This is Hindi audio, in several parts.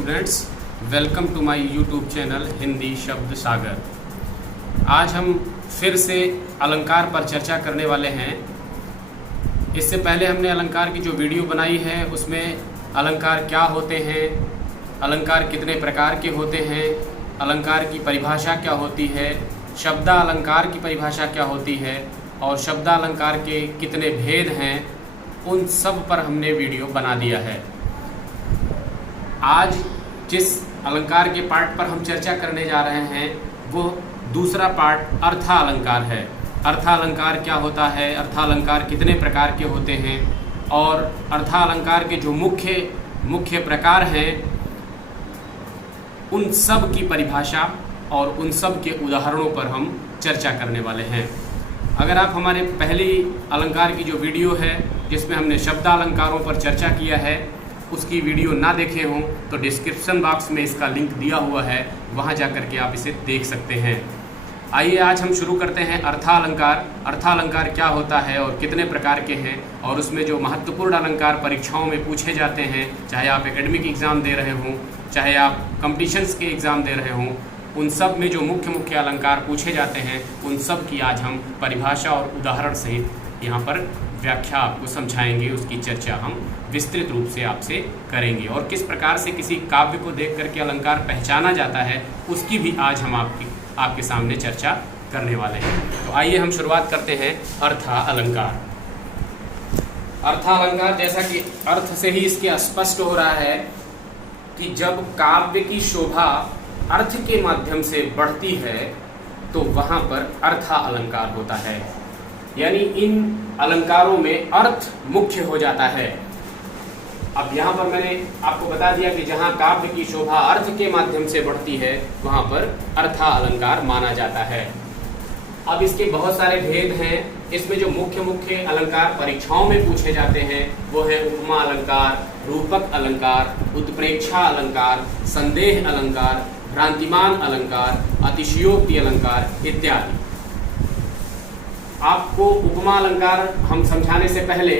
Students, welcome to my YouTube channel Hindi Shabd Sagar. आज हम फिर से अलंकार पर चर्चा करने वाले हैं। इससे पहले हमने अलंकार की जो वीडियो बनाई है उसमें अलंकार क्या होते हैं, अलंकार कितने प्रकार के होते हैं, अलंकार की परिभाषा क्या होती है, शब्दालंकार की परिभाषा क्या होती है और शब्दालंकार के कितने भेद हैं, उन सब पर हमने वीडियो बना दिया है। आज जिस अलंकार के पार्ट पर हम चर्चा करने जा रहे हैं वो दूसरा पार्ट अर्थालंकार है। अर्थालंकार क्या होता है, अर्थालंकार कितने प्रकार के होते हैं और अर्थालंकार के जो मुख्य प्रकार हैं उन सब की परिभाषा और उन सब के उदाहरणों पर हम चर्चा करने वाले हैं। अगर आप हमारे पहली अलंकार की जो वीडियो है जिसमें हमने शब्दालंकारों पर चर्चा किया है उसकी वीडियो ना देखे हों तो डिस्क्रिप्शन बॉक्स में इसका लिंक दिया हुआ है, वहां जाकर के आप इसे देख सकते हैं। आइए आज हम शुरू करते हैं अर्थालंकार। अर्थालंकार क्या होता है और कितने प्रकार के हैं और उसमें जो महत्वपूर्ण अलंकार परीक्षाओं में पूछे जाते हैं, चाहे आप एकेडमिक एग्ज़ाम दे रहे हों, चाहे आप कॉम्पिटिशन्स के एग्ज़ाम दे रहे हों, उन सब में जो मुख्य अलंकार पूछे जाते हैं उन सब की आज हम परिभाषा और उदाहरण सहित यहाँ पर व्याख्या आपको समझाएंगे। उसकी चर्चा हम विस्तृत रूप से आपसे करेंगे और किस प्रकार से किसी काव्य को देख करके अलंकार पहचाना जाता है उसकी भी आज हम आपके सामने चर्चा करने वाले हैं। तो आइए हम शुरुआत करते हैं अर्थालंकार। अर्थालंकार, जैसा कि अर्थ से ही इसके स्पष्ट हो रहा है कि जब काव्य की शोभा अर्थ के माध्यम से बढ़ती है तो वहां पर अर्थालंकार होता है, यानी इन अलंकारों में अर्थ मुख्य हो जाता है। अब यहाँ पर मैंने आपको बता दिया कि जहाँ काव्य की शोभा अर्थ के माध्यम से बढ़ती है वहाँ पर अर्थालंकार माना जाता है। अब इसके बहुत सारे भेद हैं। इसमें जो मुख्य अलंकार परीक्षाओं में पूछे जाते हैं वो है उपमा अलंकार, रूपक अलंकार, उत्प्रेक्षा अलंकार, संदेह अलंकार, भ्रांतिमान अलंकार, अतिशयोक्ति अलंकार इत्यादि। आपको उपमा अलंकार हम समझाने से पहले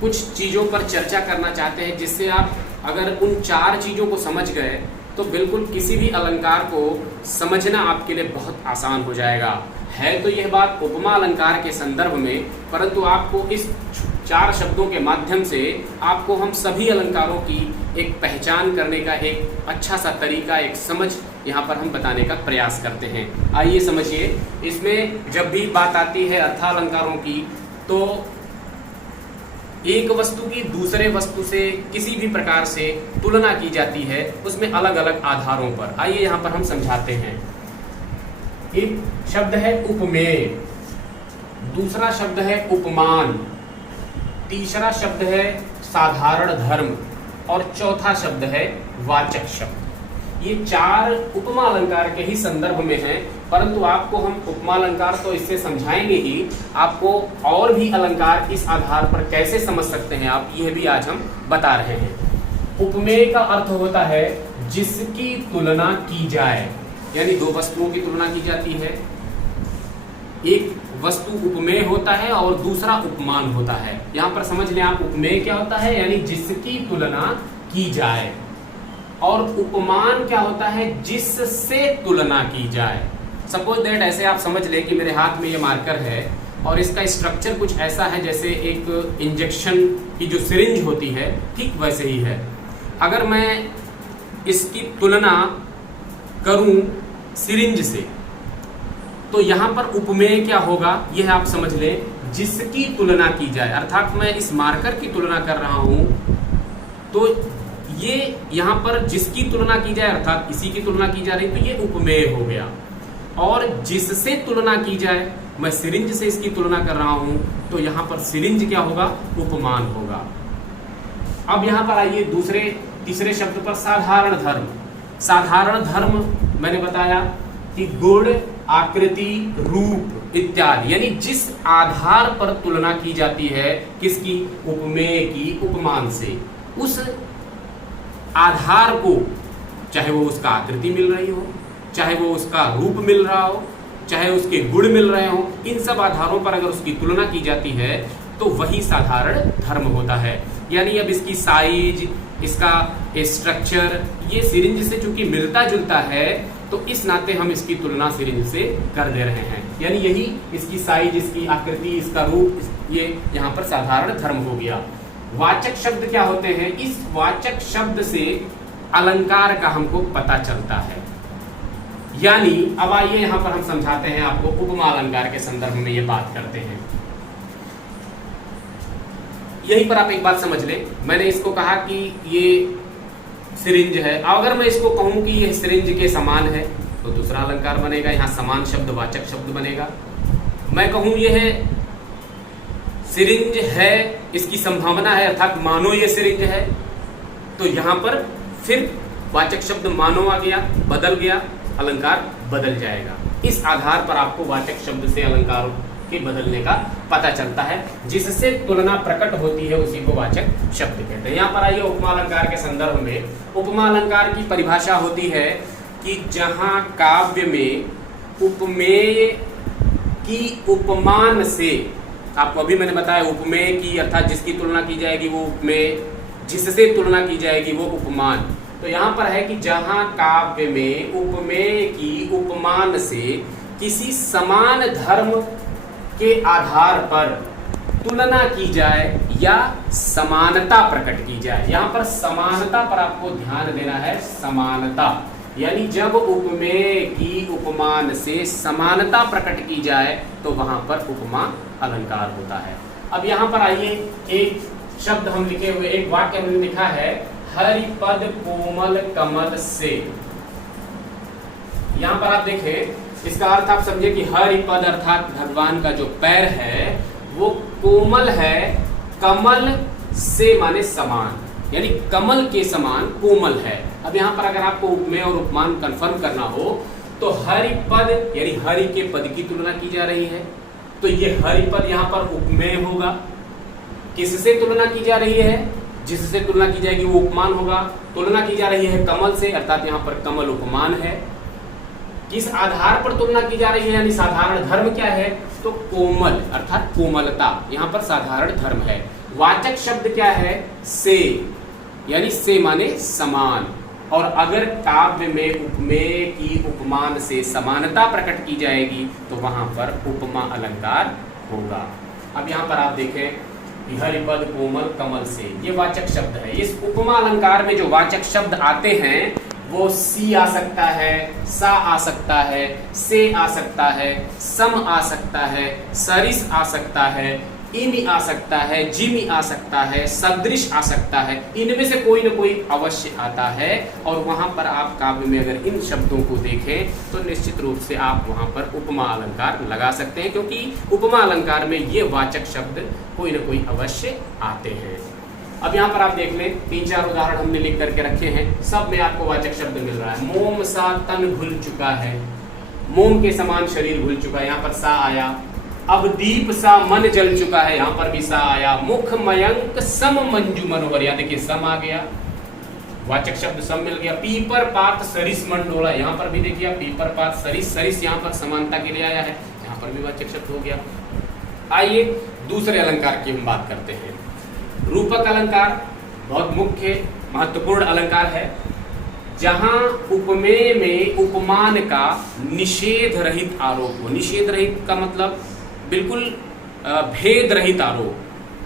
कुछ चीज़ों पर चर्चा करना चाहते हैं, जिससे आप अगर उन चार चीज़ों को समझ गए तो बिल्कुल किसी भी अलंकार को समझना आपके लिए बहुत आसान हो जाएगा। है तो यह बात उपमा अलंकार के संदर्भ में, परंतु आपको इस चार शब्दों के माध्यम से आपको हम सभी अलंकारों की एक पहचान करने का एक अच्छा सा तरीका, एक समझ यहाँ पर हम बताने का प्रयास करते हैं। आइए समझिए, इसमें जब भी बात आती है अर्थालंकारों की तो एक वस्तु की दूसरे वस्तु से किसी भी प्रकार से तुलना की जाती है, उसमें अलग अलग आधारों पर। आइए यहाँ पर हम समझाते हैं। एक शब्द है उपमेय, दूसरा शब्द है उपमान, तीसरा शब्द है साधारण धर्म और चौथा शब्द है वाचक शब्द। ये चार उपमा अलंकार के ही संदर्भ में हैं, परंतु आपको हम उपमा अलंकार तो इससे समझाएंगे ही, आपको और भी अलंकार इस आधार पर कैसे समझ सकते हैं आप, यह भी आज हम बता रहे हैं। उपमेय का अर्थ होता है जिसकी तुलना की जाए, यानी दो वस्तुओं की तुलना की जाती है। एक वस्तु उपमेय होता है और दूसरा उपमान होता है। यहाँ पर समझ लें आप, उपमेय क्या होता है यानी जिसकी तुलना की जाए, और उपमान क्या होता है जिससे तुलना की जाए। सपोज दैट ऐसे आप समझ लें कि मेरे हाथ में ये मार्कर है और इसका स्ट्रक्चर कुछ ऐसा है जैसे एक इंजेक्शन की जो सिरिंज होती है, ठीक वैसे ही है। अगर मैं इसकी तुलना करूं सिरिंज से तो यहाँ पर उपमेय क्या होगा यह आप समझ लें, जिसकी तुलना की जाए। अर्थात मैं इस मार्कर की तुलना कर रहा हूं तो ये यहाँ पर जिसकी तुलना की जाए अर्थात इसी की तुलना की जा रही, तो ये उपमेय हो गया। और जिससे तुलना की जाए, मैं सिरिंज से इसकी तुलना कर रहा हूं तो यहाँ पर सिरिंज क्या होगा, उपमान होगा। अब यहाँ पर आइए तीसरे शब्द पर साधारण धर्म। साधारण धर्म मैंने बताया कि गुण, आकृति, रूप इत्यादि, यानी जिस आधार पर तुलना की जाती है किसकी, उपमेय की, उपमान से, उस आधार को, चाहे वो उसका आकृति मिल रही हो, चाहे वो उसका रूप मिल रहा हो, चाहे उसके गुण मिल रहे हो, इन सब आधारों पर अगर उसकी तुलना की जाती है तो वही साधारण धर्म होता है। यानी अब इसकी साइज, इसका स्ट्रक्चर, ये सिरिंज से चूंकि मिलता जुलता है, तो इस नाते हम इसकी तुलना सिरिंज से कर दे रहे हैं। यानी यही इसकी साइज, इसकी आकृति, इसका रूप, ये यहाँ पर साधारण धर्म हो गया। वाचक शब्द क्या होते हैं? इस वाचक शब्द से अलंकार का हमको पता चलता है। यानी अब आइए यहां पर हम समझाते हैं आपको, उपमा अलंकार के संदर्भ में ये बात करते हैं। यहीं पर आप एक बात समझ लें, मैंने इसको कहा कि ये सिरिंज है। अगर मैं इसको कहूं कि ये सिरिंज के समान है तो दूसरा अलंकार बनेगा, यहां समान शब्द वाचक शब्द बनेगा। मैं कहूं ये है सिरिंज है, इसकी संभावना है, अर्थात मानो ये सिरिंज है, तो यहां पर फिर वाचक शब्द मानो आ गया, बदल गया, अलंकार बदल जाएगा। इस आधार पर आपको वाचक शब्द से अलंकार के बदलने का पता चलता है, जिससे तुलना प्रकट होती है, उसी को वाचक शब्द कहते हैं। यहाँ पर आइए उपमा अलंकार के संदर्भ में। उपमा अलंकार की परिभाषा होती है कि जहां काव्य में उपमेय की उपमान से, आपको अभी मैंने बताया उपमेय की अर्थात जिसकी तुलना की जाएगी वो उपमेय, जिससे तुलना की जाएगी वो उपमान। तो यहाँ पर है कि जहां काव्य में उपमेय की उपमान से किसी समान धर्म के आधार पर तुलना की जाए या समानता प्रकट की जाए। यहाँ पर समानता पर आपको ध्यान देना है, समानता, यानी जब उपमेय की उपमान से समानता प्रकट की जाए तो वहां पर उपमा अलंकार होता है। अब यहाँ पर आइए, एक शब्द हम लिखे हुए, एक वाक्य हमने लिखा है, हरिपद कोमल कमल से। यहां पर आप देखें, इसका अर्थ आप समझे कि हरिपद अर्थात भगवान का जो पैर है वो कोमल है, कमल से माने समान, यानी कमल के समान कोमल है। अब यहां पर अगर आपको उपमेय और उपमान कंफर्म करना हो तो हरिपद यानी हरि के पद की तुलना की जा रही है, तो ये हरिपद यहां पर उपमेय होगा। किससे तुलना की जा रही है? जिससे तुलना की जाएगी वो उपमान होगा। तुलना की जा रही है कमल से, अर्थात यहाँ पर कमल उपमान है। किस आधार पर तुलना की जा रही है, यानी साधारण धर्म क्या है? तो कोमल अर्थात कोमलता, यहाँ पर साधारण धर्म है। वाचक शब्द क्या है? से, यानी से माने समान। और अगर काव्य में उपमेय की उपमान से समानता प्रकट की जाएगी तो वहां पर उपमा अलंकार होगा। अब यहाँ पर आप देखें, हरिपद कोमल कमल से, ये वाचक शब्द है। इस उपमा अलंकार में जो वाचक शब्द आते हैं वो सी आ सकता है, सा आ सकता है, से आ सकता है, सम आ सकता है, सरिस आ सकता है, इम आ सकता है, जिम आ सकता है, सदृश आ सकता है। इनमें से कोई न कोई अवश्य आता है। और वहां पर आप काव्य में अगर इन शब्दों को देखें तो निश्चित रूप से आप वहां पर उपमा अलंकार लगा सकते हैं, क्योंकि उपमा अलंकार में ये वाचक शब्द कोई न कोई अवश्य आते हैं। अब यहाँ पर आप देख लें, 3-4 उदाहरण हमने लिख करके रखे हैं, सब में आपको वाचक शब्द मिल रहा है। मोम सा तन घुल चुका है, मोम के समान शरीर घुल चुका है, यहाँ पर सा आया। अब दीप सा मन जल चुका है, यहाँ पर भी सा आया। मुख मयंक सम मंजू मनोहर, यहाँ देखिए सम आ गया, वाचक शब्द सम मिल गया। पीपर पात सरिस मंडोला, यहाँ पर भी देखिए पीपर पात सरिस, सरिस यहाँ पर समानता के लिए आया है, यहाँ पर भी वाचक शब्द हो गया। आइए दूसरे अलंकार की हम बात करते हैं। रूपक अलंकार बहुत मुख्य महत्वपूर्ण अलंकार है, जहां उपमेय में उपमान का निषेध रहित आरोप हो। निषेध रहित का मतलब बिल्कुल भेद रहित आरोप,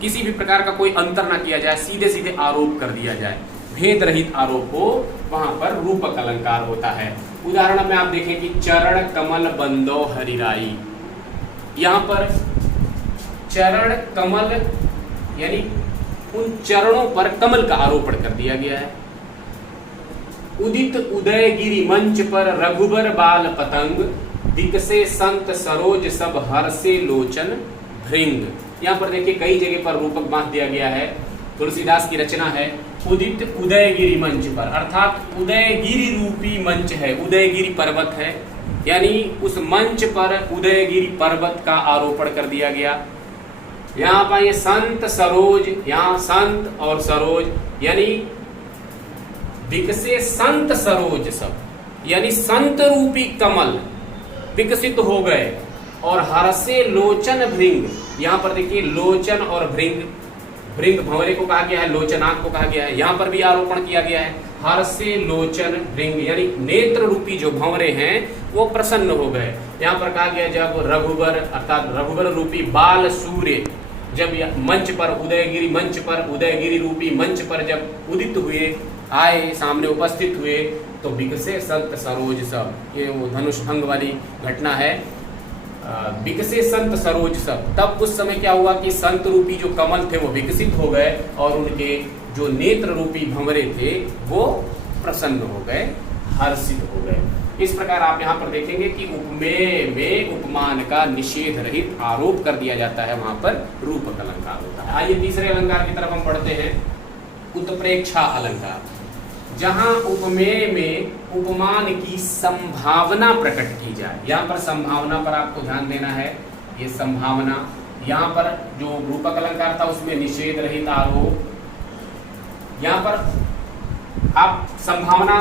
किसी भी प्रकार का कोई अंतर ना किया जाए, सीधे सीधे आरोप कर दिया जाए, भेद रहित आरोप हो, वहां पर रूपक अलंकार होता है। उदाहरण में आप देखें कि चरण कमल बंदो हरिराई, यहां पर चरण कमल यानी उन चरणों पर कमल का आरोपण कर दिया गया है। उदित उदयगिरि मंच पर रघुबर बाल पतंग, दिकसे संत सरोज सब हर्षे लोचन भृंग। यहाँ पर देखिए कई जगह पर रूपक बांध दिया गया है, तुलसीदास की रचना है। उदित उदयगिरि मंच पर, अर्थात उदयगिरि रूपी मंच है, उदयगिरि पर्वत है, यानी उस मंच पर उदयगिरि पर्वत का आरोपण कर दिया गया। यहाँ पर ये संत सरोज, यहाँ संत और सरोज यानी विकसे संत सरोज सब, यानी संत रूपी कमल विकसित हो गए और हर्षे लोचन भृंग, यहाँ पर देखिए लोचन और भृंग, भृंग भंवरे को कहा गया है, लोचनाक को कहा गया है, यहाँ पर भी आरोपण किया गया है। हर्षे लोचन भृंग यानी नेत्र रूपी जो भंवरे हैं वो प्रसन्न हो गए। यहाँ पर कहा गया जब रघुबर अर्थात रघुबर रूपी बाल सूर्य जब मंच पर उदयगिरी, मंच पर उदयगिरी रूपी मंच पर जब उदित हुए, आए, सामने उपस्थित हुए, तो विकसे संत सरोज सब, ये वो धनुष भंग वाली घटना है। विकसे संत सरोज सब, तब उस समय क्या हुआ कि संत रूपी जो कमल थे वो विकसित हो गए और उनके जो नेत्र रूपी भंवरे थे वो प्रसन्न हो गए, हर्षित हो गए। इस प्रकार आप यहाँ पर देखेंगे कि उपमेय में उपमान का निषेध रहित आरोप कर दिया जाता है, वहां पर रूपक अलंकार होता है। आइए तीसरे अलंकार की तरफ हम पढ़ते हैं, उत्प्रेक्षा अलंकार, जहां उपमेय में उपमान की संभावना प्रकट की जाए। यहाँ पर संभावना पर आपको ध्यान देना है, ये संभावना, यहाँ पर जो रूपक अलंकार था उसमें निषेध रहित आरोप, यहाँ पर आप संभावना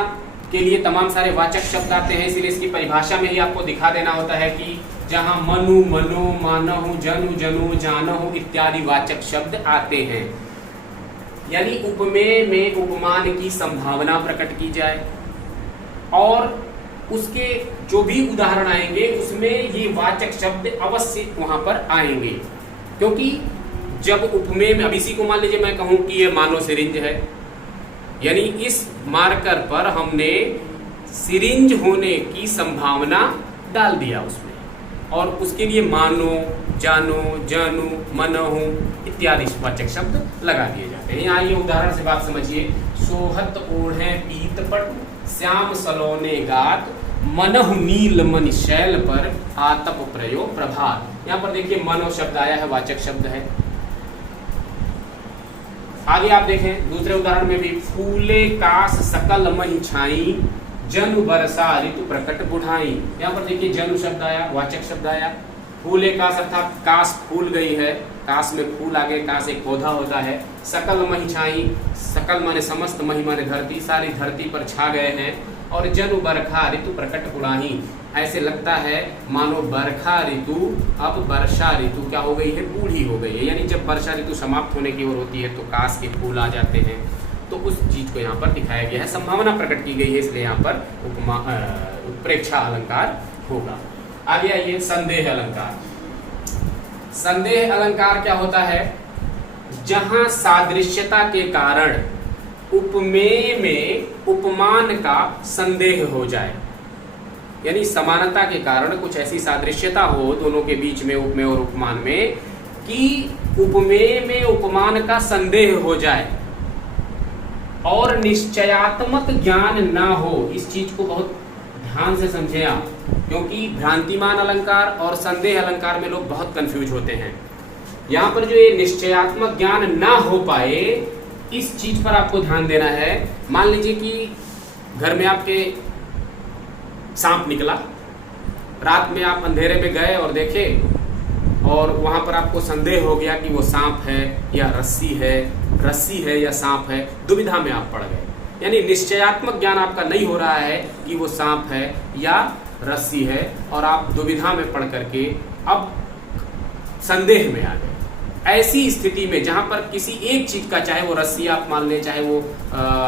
के लिए तमाम सारे वाचक शब्द आते हैं, इसलिए इसकी परिभाषा में ही आपको दिखा देना होता है कि जहां मनु मनो मानहु जनु जनु जानहु इत्यादि वाचक शब्द आते हैं, यानी उपमेय में उपमान की संभावना प्रकट की जाए और उसके जो भी उदाहरण आएंगे उसमें ये वाचक शब्द अवश्य वहां पर आएंगे। क्योंकि जब उपमेय में, अब इसी को मान लीजिए मैं कहूं कि ये मानो सिरिंज है, यानी इस मार्कर पर हमने सिरिंज होने की संभावना डाल दिया उसमें, और उसके लिए मानो, जानो, जानू, मनहु इत्यादि वाचक शब्द लगा दिए जाते हैं। यहाँ ये उदाहरण से बात समझिए, सोहत ओढ़े पीत पट श्याम सलोने गात मनहु नील मन शैल पर आतप प्रयो प्रभात। यहाँ पर देखिए मनो शब्द आया है, वाचक शब्द है। आगे आप देखें दूसरे उदाहरण में भी, फूले कास सकल मही छाई जनु बरसा ऋतु प्रकट बुढ़ाई। यहाँ पर देखिए जनु शब्द आया, वाचक शब्द आया। फूले कास अर्थात कास फूल गई है, कास में फूल आ गए, कास एक पौधा होता है। सकल मही छाई, सकल माने समस्त, मही माने धरती, सारी धरती पर छा गए हैं। और जनु बरखा ऋतु प्रकट बुढ़ाई, ऐसे लगता है मानो बरखा ऋतु अब वर्षा ऋतु क्या हो गई है, बूढ़ी हो गई है। यानी जब वर्षा ऋतु समाप्त होने की ओर होती है तो कास के फूल आ जाते हैं, तो उस चीज को यहाँ पर दिखाया गया है, संभावना प्रकट की गई है, इसलिए यहाँ पर उत्प्रेक्षा अलंकार होगा। आगे आइए संदेह अलंकार। संदेह अलंकार क्या होता है, जहां सादृश्यता के कारण उपमेय में उपमान का संदेह हो जाए, यानी समानता के कारण कुछ ऐसी सादृश्यता हो दोनों के बीच में, उपमेय और उपमान में, कि उपमेय में उपमान का संदेह हो जाए और निश्चयात्मक ज्ञान ना हो। इस चीज को बहुत ध्यान से समझें आप, क्योंकि भ्रांतिमान अलंकार और संदेह अलंकार में लोग बहुत कंफ्यूज होते हैं। यहाँ पर जो ये निश्चयात्मक ज्ञान ना हो पाए, इस चीज पर आपको ध्यान देना है। मान लीजिए कि घर में आपके सांप निकला, रात में आप अंधेरे में गए और देखे, और वहां पर आपको संदेह हो गया कि वो सांप है या रस्सी है या सांप है, दुविधा में आप पड़ गए। यानी निश्चयात्मक ज्ञान आपका नहीं हो रहा है कि वो सांप है या रस्सी है, और आप दुविधा में पड़ करके अब संदेह में आ गए। ऐसी स्थिति में जहां पर किसी एक चीज का, चाहे वो रस्सी आप मान ले, चाहे वो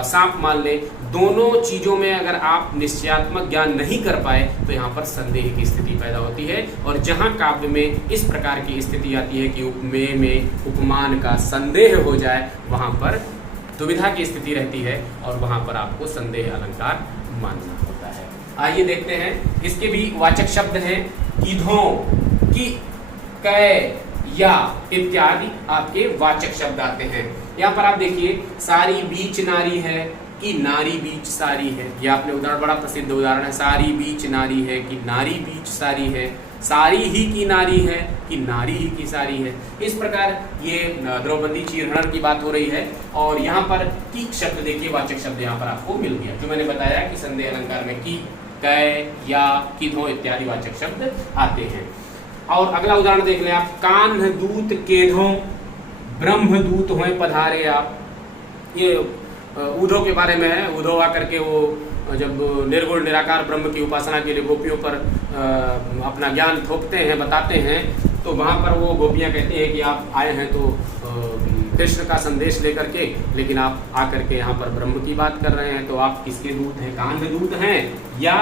सांप मान ले, दोनों चीजों में अगर आप निश्चयात्मक ज्ञान नहीं कर पाए तो यहाँ पर संदेह की स्थिति पैदा होती है। और जहां काव्य में इस प्रकार की स्थिति आती है कि उपमेय में उपमान का संदेह हो जाए, वहां पर दुविधा की स्थिति रहती है और वहां पर आपको संदेह अलंकार मानना होता है। आइए देखते हैं, इसके भी वाचक शब्द हैं, किधों, कि, कै, या इत्यादि आपके वाचक शब्द आते हैं। यहाँ पर आप देखिए, सारी बीच नारी है कि नारी बीच सारी है। यह आपने उदाहरण, बड़ा प्रसिद्ध उदाहरण है, सारी बीच नारी है कि नारी बीच सारी है, सारी ही की नारी है कि नारी ही की सारी है। इस प्रकार ये द्रौपदी चीरहरण की बात हो रही है, और यहाँ पर की शब्द देखिए, वाचक शब्द यहाँ पर आपको मिल गया, जो मैंने बताया कि संदेह अलंकार में की, कै, या, किधो इत्यादि वाचक शब्द आते हैं। और अगला उदाहरण देख लें आप, कान्ह दूत केधों ब्रह्मदूत होए पधारे आप। ये उद्धव के बारे में है। उद्धव आकर के वो जब निर्गुण निराकार ब्रह्म की उपासना के लिए गोपियों पर अपना ज्ञान थोपते हैं, बताते हैं, तो वहाँ पर वो गोपियाँ कहती हैं कि आप आए हैं तो कृष्ण का संदेश लेकर के, लेकिन आप आकर के यहाँ पर ब्रह्म की बात कर रहे हैं, तो आप किसके दूत हैं? कान्ह दूत हैं या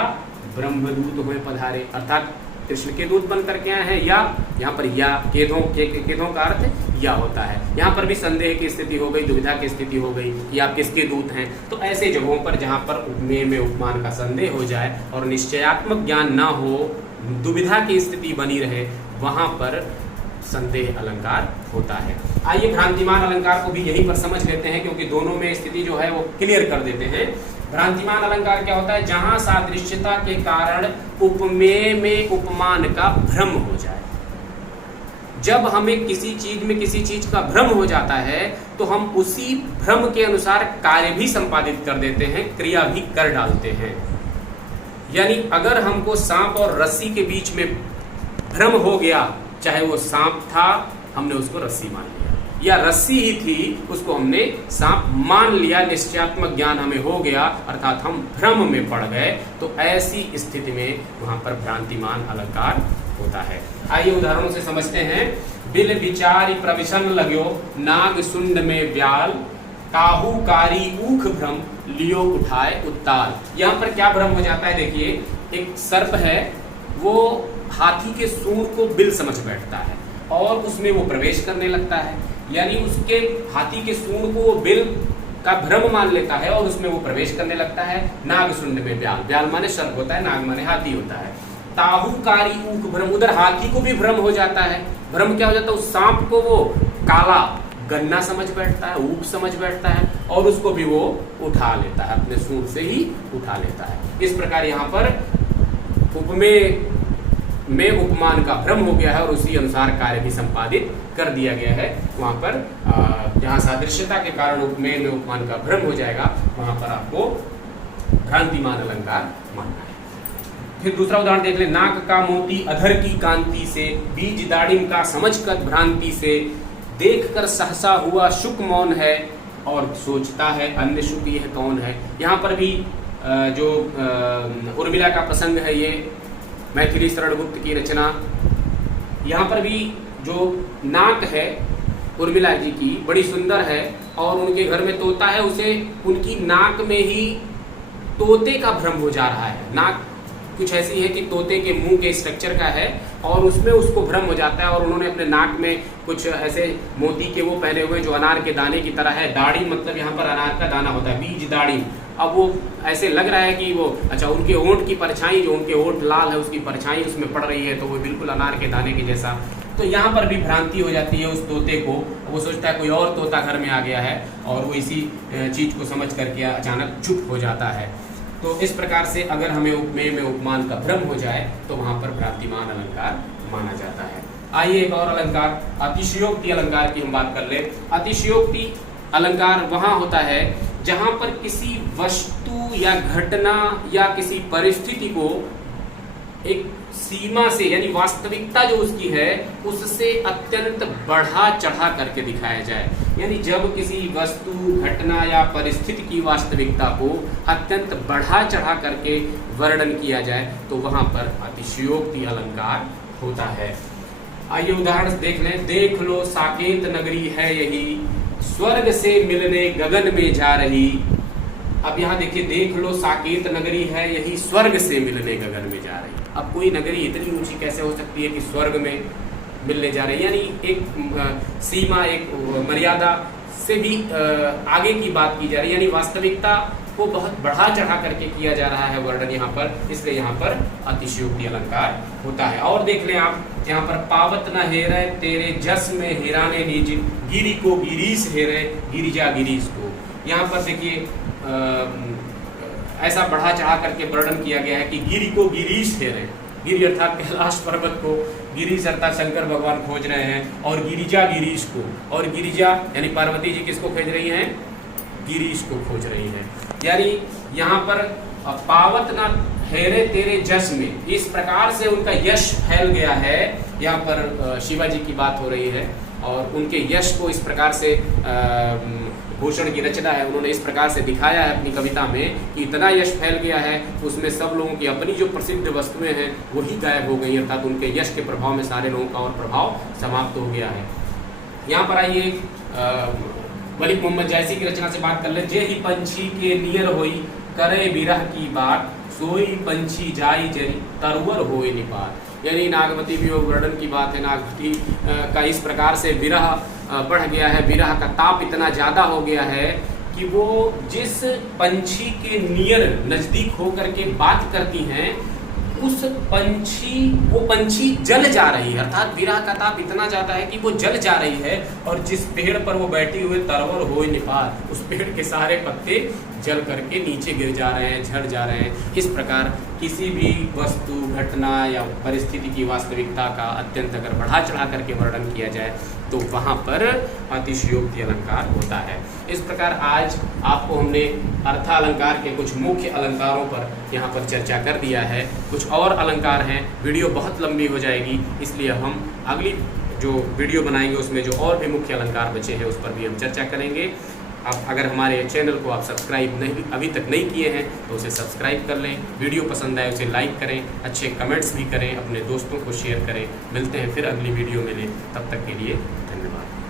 ब्रह्मदूत हुए पधारे, अर्थात कृष्ण के दूत बन करके आए हैं, या यहाँ पर या केधों का अर्थ या होता है। यहाँ पर भी संदेह की स्थिति हो गई, दुविधा की स्थिति हो गई कि आप किसके दूत हैं। तो ऐसे जगहों पर जहाँ पर उपमेय में उपमान का संदेह हो जाए और निश्चयात्मक ज्ञान ना हो, दुविधा की स्थिति बनी रहे, वहाँ पर संदेह अलंकार होता है। आइए भ्रांतिमान अलंकार को भी यहीं पर समझ लेते हैं, क्योंकि दोनों में स्थिति जो है वो क्लियर कर देते हैं। भ्रांतिमान अलंकार क्या होता है? जहां सादृश्यता के कारण उपमेय में उपमान का भ्रम हो जाए। जब हमें किसी चीज में किसी चीज का भ्रम हो जाता है तो हम उसी भ्रम के अनुसार कार्य भी संपादित कर देते हैं, क्रिया भी कर डालते हैं। यानी अगर हमको सांप और रस्सी के बीच में भ्रम हो गया, चाहे वो सांप था हमने उसको रस्सी मान लिया, या रस्सी ही थी उसको हमने सांप मान लिया, निश्चयात्मक ज्ञान हमें हो गया, अर्थात हम भ्रम में पड़ गए, तो ऐसी स्थिति में वहां पर भ्रांतिमान अलंकार होता है। आइए उदाहरणों से समझते हैं। बिल विचारी प्रविशन लग्यो, नाग सुंड में व्याल, काहू कारी ऊख भ्रम, लियो उठाए उत्ताल। यहाँ पर क्या भ्रम हो जाता है? देखिए, एक सर्प है, वो हाथी के सूंड को बिल समझ बैठता है और उसमें वो प्रवेश करने लगता है, यानी उसके हाथी के सूंड को वो बिल का भ्रम मान लेता है और उसमें वो प्रवेश करने लगता है। नाग सुंड में व्याल, व्याल माने सर्प होता है, नाग माने हाथी होता है। ताहूकारी ऊख भ्रम, उधर हाथी को भी भ्रम हो जाता है। भ्रम क्या हो जाता है? उस सांप को वो काला गन्ना समझ बैठता है, ऊख समझ बैठता है और उसको भी वो उठा लेता है, अपने सूंड से ही उठा लेता है। इस प्रकार यहाँ पर उपमेय में उपमान का भ्रम हो गया है और उसी अनुसार कार्य भी संपादित कर दिया गया है। वहां पर जहां सादृश्यता के कारण उपमेय में उपमान का भ्रम हो जाएगा, वहां पर आपको भ्रांतिमान अलंकार मानना है। फिर दूसरा उदाहरण देख ले। नाक का मोती अधर की कांति से, बीज दाड़िम का समझकर भ्रांति से, देख कर सहसा हुआ शुक मौन है और सोचता है अन्य शुक यह कौन है। यहाँ पर भी जो उर्मिला का प्रसंग है, ये मैथिली शरण गुप्त की रचना। यहाँ पर भी जो नाक है उर्मिला जी की बड़ी सुंदर है और उनके घर में तोता है, उसे उनकी नाक में ही तोते का भ्रम हो जा रहा है। नाक कुछ ऐसी है कि तोते के मुंह के स्ट्रक्चर का है और उसमें उसको भ्रम हो जाता है और उन्होंने अपने नाक में कुछ ऐसे मोती के वो पहने हुए जो अनार के दाने की तरह है। दाढ़ी मतलब यहाँ पर अनार का दाना होता है, बीज दाढ़ी। अब वो ऐसे लग रहा है कि वो अच्छा उनके होंठ की परछाई, जो उनके होंठ लाल है उसकी परछाई उसमें पड़ रही है, तो वो बिल्कुल अनार के दाने के जैसा। तो यहाँ पर भी भ्रांति हो जाती है उस तोते को, वो सोचता है कोई और तोता घर में आ गया है और वो इसी चीज को समझ करके अचानक चुप हो जाता है। तो इस प्रकार से अगर हमें उपमेय में उपमान का भ्रम हो जाए तो वहां पर भ्रांतिमान अलंकार माना जाता है। आइए एक और अलंकार, अतिशयोक्ति अलंकार की हम बात कर ले। अतिशयोक्ति अलंकार वहां होता है जहां पर किसी वस्तु या घटना या किसी परिस्थिति को एक सीमा से, यानी वास्तविकता जो उसकी है उससे अत्यंत बढ़ा चढ़ा करके दिखाया जाए। यानी जब किसी वस्तु, घटना या परिस्थिति की वास्तविकता को अत्यंत बढ़ा चढ़ा करके वर्णन किया जाए तो वहां पर अतिशयोक्ति अलंकार होता है। आइए उदाहरण देख लें। देख लो साकेत नगरी है यही, स्वर्ग से मिलने गगन में जा रही। अब यहाँ देखिए, देख लो साकेत नगरी है यही, स्वर्ग से मिलने गगन में जा रही। अब कोई नगरी इतनी ऊंची कैसे हो सकती है कि स्वर्ग में मिलने जा रही है? यानी एक सीमा, एक मर्यादा से भी आगे की बात की जा रही है, यानी वास्तविकता को बहुत बढ़ा चढ़ा करके किया जा रहा है वर्णन यहाँ पर, इसलिए यहाँ पर अतिशयोक्ति अलंकार होता है। और देख लें आप, यहाँ पर पावत न हेरे तेरे जस में हिराने निज, गिरी को गिरीश हेरे गिरिजा गिरीश को। यहाँ पर देखिए ऐसा बढ़ा चढ़ा करके वर्णन किया गया है कि गिरी को गिरीश हेरे, गिरी अर्थात कैलाश पर्वत को, गिरीश अर्थात शंकर भगवान खोज रहे हैं, और गिरिजा गिरीश को, और गिरिजा यानी पार्वती जी किसको खोज रही हैं? गिरीश को खोज रही हैं। यानी यहाँ पर पावत न हेरे तेरे जस में, इस प्रकार से उनका यश फैल गया है। यहाँ पर शिवाजी की बात हो रही है और उनके यश को इस प्रकार से भूषण की रचना है उन्होंने इस प्रकार से दिखाया है अपनी कविता में कि इतना यश फैल गया है, उसमें सब लोगों की अपनी जो प्रसिद्ध वस्तुएं हैं वही गायब हो गई, अर्थात उनके यश के प्रभाव में सारे लोगों का और प्रभाव समाप्त हो गया है। यहाँ पर आइए मलिक मोहम्मद जायसी की रचना से बात कर ले। जे ही पंछी के नियर होई करे विरह की बात, सोई पंछी जाई जरी तरवर होए निपात। यानी नागवती वियोग वर्णन की बात है। नागवती का इस प्रकार से विरह बढ़ गया है, विरह का ताप इतना ज़्यादा हो गया है कि वो जिस पंछी के नियर नज़दीक होकर के बात करती हैं वो पंछी जल जा रही है, अर्थात विरह का ताप इतना ज़्यादा है कि वो जल जा रही है। और जिस पेड़ पर वो बैठी हुई तरवर होए निपात, उस पेड़ के सारे पत्ते जल करके नीचे गिर जा रहे हैं, झड़ जा रहे हैं। इस प्रकार किसी भी वस्तु, घटना या परिस्थिति की वास्तविकता का अत्यंत अगर बढ़ा चढ़ा करके वर्णन किया जाए तो वहाँ पर अतिशयोक्ति अलंकार होता है। इस प्रकार आज आपको हमने अर्थालंकार के कुछ मुख्य अलंकारों पर यहाँ पर चर्चा कर दिया है। कुछ और अलंकार हैं, वीडियो बहुत लंबी हो जाएगी, इसलिए हम अगली जो वीडियो बनाएंगे उसमें जो और भी मुख्य अलंकार बचे हैं उस पर भी हम चर्चा करेंगे। आप अगर हमारे चैनल को आप सब्सक्राइब अभी तक नहीं किए हैं तो उसे सब्सक्राइब कर लें, वीडियो पसंद आए उसे लाइक करें, अच्छे कमेंट्स भी करें, अपने दोस्तों को शेयर करें। मिलते हैं फिर अगली वीडियो में, तब तक के लिए धन्यवाद।